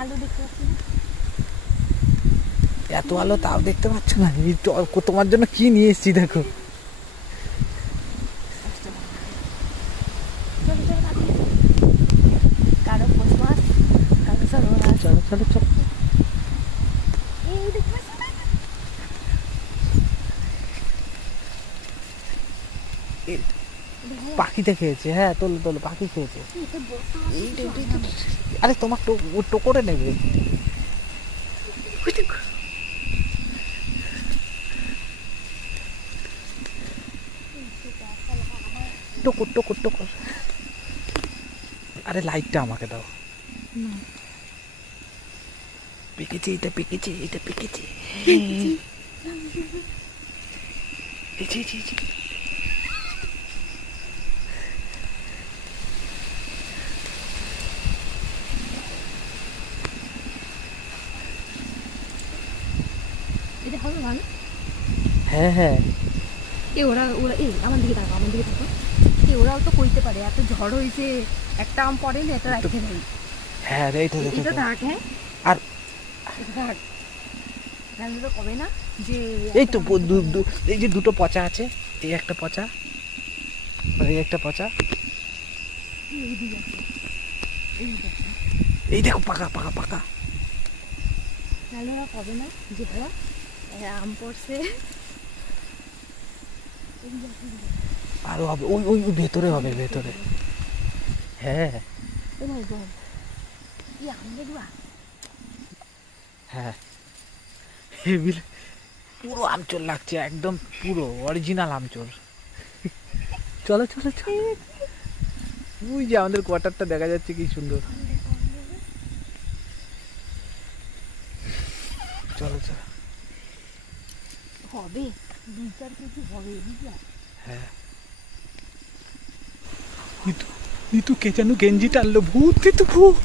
আলো দেখতে পাচ্ছি না। এত আলো তাও দেখতে পাচ্ছ না? এই তোমার জন্য কি নিয়ে এসেছি দেখো। চলো চলো কারো পৌষ মাস কারো সর্বনাশ। চলো চলো চলো। এই দেখতে পাচ্ছি না? পাখিতে খেয়েছে, হ্যাঁ তোলো তোলো, পাখি খেয়েছে। এটা বসা আরে তোমার টোকরে নেবে। টোকর টোকর টোকর। আরে লাইটটা আমাকে দাও। পেকেছে, এটা পেকেছে, এটা পেকেছে। এই যে, এই যে, এই যে। এটা হবে ভালো। হ্যাঁ হ্যাঁ। এ ওরা ওরা এই আমার দিকে থাকো, আমার দিকে থাকো। এ ওরাও তো কইতে পারে এত ঝড় হয়েছে, একটা আম পড়ে না, এটা রাখতে নেই। হ্যাঁ রে, এটা দেখো এটা তো। থাক। হ্যাঁ আর এটা থাক। তাহলে তো কবে না যে এই তো এই যে দুটো পচা আছে, এই একটা পচা আর এই একটা পচা। এই দিকে আছে, এই দিকে আছে। এই দেখো পাকা পাকা পাকা। তাহলে ওরা কবে না যে ওরা আম পড়ছে। আরো হবে, ওই ওই ওই ভেতরে হবে, ভেতরে। হ্যাঁ ও মাই গড, ই আম দেখবা? হ্যাঁ, হেবিল পুরো আমচোর লাগছে, একদম পুরো অরিজিনাল আমচোর। চলো চলো চলো। ওই যে আমাদের কোয়ার্টারটা দেখা যাচ্ছে, কি সুন্দর। চলো চলো। হবে 2-4 কেজি হবে, বুঝলা? হ্যাঁ, নিতু নিতু কে যেন গেঞ্জি টানলো, ভূত নিতু ভূত।